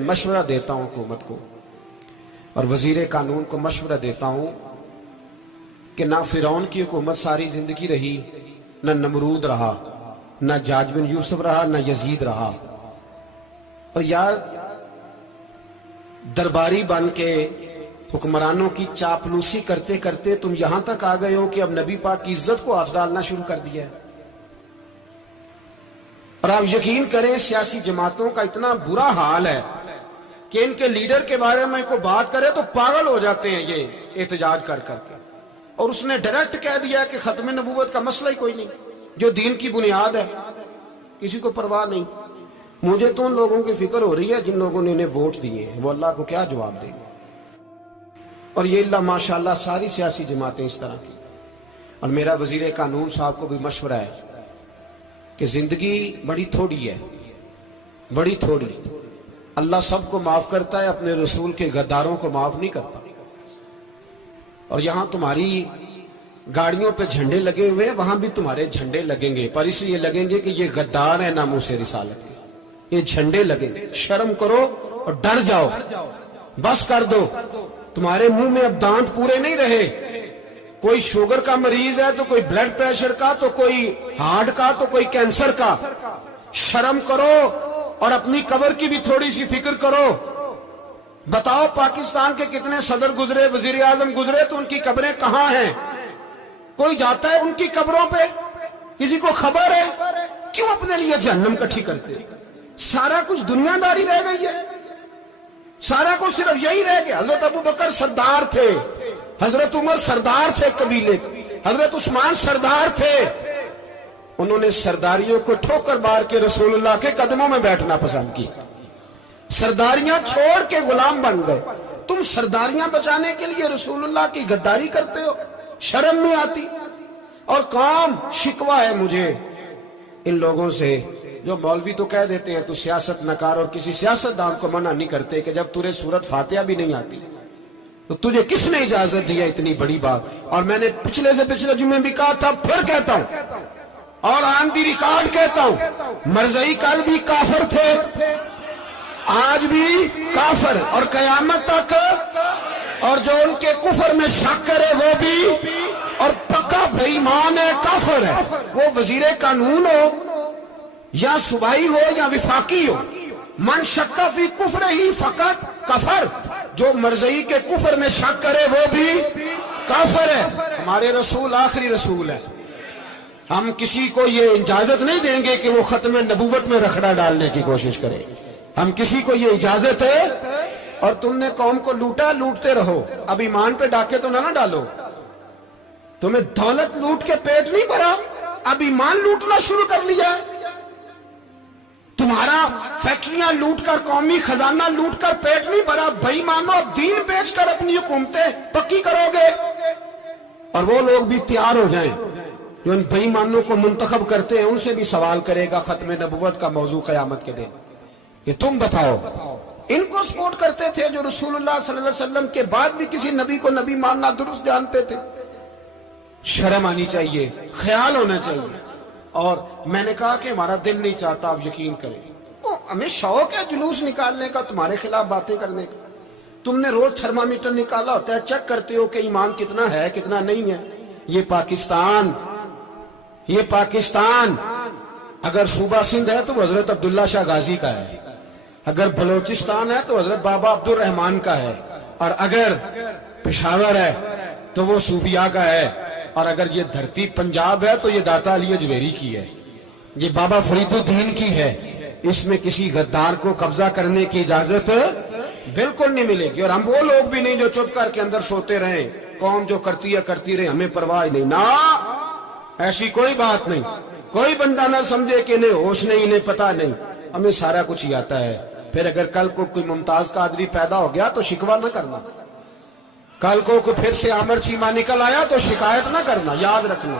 مشورہ دیتا ہوں حکومت کو اور وزیر قانون کو مشورہ دیتا ہوں کہ نہ فرعون کی حکومت ساری زندگی رہی، نہ نمرود رہا، نہ جاج بن یوسف رہا، نہ یزید رہا، اور یار درباری بن کے حکمرانوں کی چاپلوسی کرتے کرتے تم یہاں تک آ گئے ہو کہ اب نبی پاک کی عزت کو ہاتھ ڈالنا شروع کر دیا ہے۔ اور آپ یقین کریں سیاسی جماعتوں کا اتنا برا حال ہے کہ ان کے لیڈر کے بارے میں کوئی بات کرے تو پاگل ہو جاتے ہیں یہ احتجاج کر کر کے، اور اس نے ڈائریکٹ کہہ دیا کہ ختم نبوت کا مسئلہ ہی کوئی نہیں، جو دین کی بنیاد ہے کسی کو پرواہ نہیں۔ مجھے تو ان لوگوں کی فکر ہو رہی ہے جن لوگوں نے انہیں ووٹ دیے ہیں، وہ اللہ کو کیا جواب دیں گے۔ اور یہ اللہ ماشاءاللہ ساری سیاسی جماعتیں اس طرح کی۔ اور میرا وزیر قانون صاحب کو بھی مشورہ ہے کہ زندگی بڑی تھوڑی ہے، بڑی تھوڑی، اللہ سب کو معاف کرتا ہے، اپنے رسول کے غداروں کو معاف نہیں کرتا۔ اور یہاں تمہاری گاڑیوں پہ جھنڈے لگے ہوئے ہیں، وہاں بھی تمہارے جھنڈے لگیں گے، پر اس لیے لگیں گے کہ یہ غدار ہیں ناموس رسالت کے، یہ جھنڈے لگیں گے۔ شرم کرو اور ڈر جاؤ، بس کر دو۔ تمہارے منہ میں اب دانت پورے نہیں رہے، کوئی شوگر کا مریض ہے تو کوئی بلڈ پریشر کا، تو کوئی ہارٹ کا، تو کوئی کینسر کا۔ شرم کرو اور اپنی قبر کی بھی تھوڑی سی فکر کرو۔ بتاؤ پاکستان کے کتنے صدر گزرے، وزیر اعظم گزرے، تو ان کی قبریں کہاں ہیں؟ کوئی جاتا ہے ان کی قبروں پہ؟ کسی کو خبر ہے؟ کیوں اپنے لیے جہنم کٹھی کرتے؟ سارا کچھ دنیا داری رہ گئی ہے، سارا کچھ صرف یہی رہ گیا۔ حضرت ابو بکر سردار تھے، حضرت عمر سردار تھے قبیلے، حضرت عثمان سردار تھے، انہوں نے سرداریوں کو ٹھوکر مار کے رسول اللہ کے قدموں میں بیٹھنا پسند کی، سرداریاں چھوڑ کے غلام بن گئے۔ تم سرداریاں بچانے کے لیے رسول اللہ کی غداری کرتے ہو، شرم نہیں آتی؟ اور کام شکوہ ہے مجھے ان لوگوں سے جو مولوی تو کہہ دیتے ہیں تو سیاست نکار، اور کسی سیاستدان کو منع نہیں کرتے کہ جب تجھے سورت فاتحہ بھی نہیں آتی تو تجھے کس نے اجازت دیا اتنی بڑی بات؟ اور میں نے پچھلے سے پچھلے جمعے بھی کہا تھا، پھر کہتا ہوں اور آن دی ریکارڈ کہتا ہوں، مرزائی کل بھی کافر تھے، آج بھی کافر، اور قیامت تک، اور جو ان کے کفر میں شک کرے وہ بھی، اور پکا بے ایمان ہے، کافر ہے۔ وہ وزیر قانون ہو یا صوبائی ہو یا وفاقی ہو، من شک فی کفر ہی فقط کفر، جو مرزائی کے کفر میں شک کرے وہ بھی کافر ہے۔ ہمارے رسول آخری رسول ہے، ہم کسی کو یہ اجازت نہیں دیں گے کہ وہ ختم نبوت میں رکھڑا ڈالنے کی کوشش کرے، ہم کسی کو یہ اجازت ہے۔ اور تم نے قوم کو لوٹا، لوٹتے رہو، اب ایمان پہ ڈاکے تو نہ ڈالو۔ تمہیں دولت لوٹ کے پیٹ نہیں بھرا، اب ایمان لوٹنا شروع کر لیا ہے۔ تمہارا فیکٹریاں لوٹ کر، قومی خزانہ لوٹ کر پیٹ نہیں بھرا، بھائی مانو اب دین بیچ کر اپنی حکومتیں پکی کرو گے۔ اور وہ لوگ بھی تیار ہو جائیں جو ان بھائی مانوں کو منتخب کرتے ہیں، ان سے بھی سوال کرے گا ختم نبوت کا موضوع قیامت کے دن کہ تم بتاؤ، ان کو سپورٹ کرتے تھے جو رسول اللہ صلی اللہ علیہ وسلم کے بعد بھی کسی نبی کو نبی ماننا درست جانتے تھے۔ شرم آنی چاہیے، خیال ہونا چاہیے۔ اور میں نے کہا کہ ہمارا دل نہیں چاہتا، آپ یقین کریں، ہمیں شوق ہے جلوس نکالنے کا، تمہارے خلاف باتیں کرنے کا۔ تم نے روز تھرمامیٹر نکالا ہوتا ہے، چیک کرتے ہو کہ ایمان کتنا ہے کتنا نہیں ہے۔ یہ پاکستان اگر صوبہ سندھ ہے تو وہ حضرت عبداللہ شاہ غازی کا ہے، اگر بلوچستان ہے تو حضرت بابا عبد الرحمان کا ہے، اور اگر پشاور ہے تو وہ صوفیاء کا ہے، اور اگر یہ دھرتی پنجاب ہے تو یہ داتا علی اجویری کی ہے، یہ بابا فرید الدین کی ہے۔ اس میں کسی غدار کو قبضہ کرنے کی اجازت بالکل نہیں ملے گی۔ اور ہم وہ لوگ بھی نہیں جو چپ کر کے اندر سوتے رہیں، قوم جو کرتی ہے کرتی رہے، ہمیں پرواہ نہیں، نہ ایسی کوئی بات نہیں۔ کوئی بندہ نہ سمجھے کہ انہیں ہوش نہیں، انہیں پتہ نہیں، ہمیں سارا کچھ ہی آتا ہے۔ پھر اگر کل کو کوئی ممتاز قادری پیدا ہو گیا تو شکوہ نہ کرنا، کل کو پھر سے عامر چیمہ نکل آیا تو شکایت نہ کرنا، یاد رکھنا۔